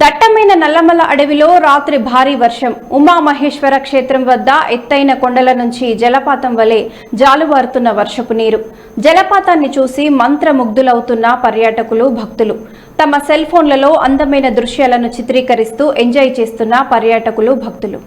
దట్టమైన నల్లమల అడవిలో రాత్రి భారీ వర్షం. ఉమామహేశ్వర క్షేత్రం వద్ద ఎత్తైన కొండల నుంచి జలపాతం వలె జాలువారుతున్న వర్షపు నీరు. జలపాతాన్ని చూసి మంత్రముగ్ధులవుతున్న పర్యాటకులు భక్తులు. తమ సెల్ ఫోన్లలో అందమైన దృశ్యాలను చిత్రీకరిస్తూ ఎంజాయ్ చేస్తున్న పర్యాటకులు భక్తులు.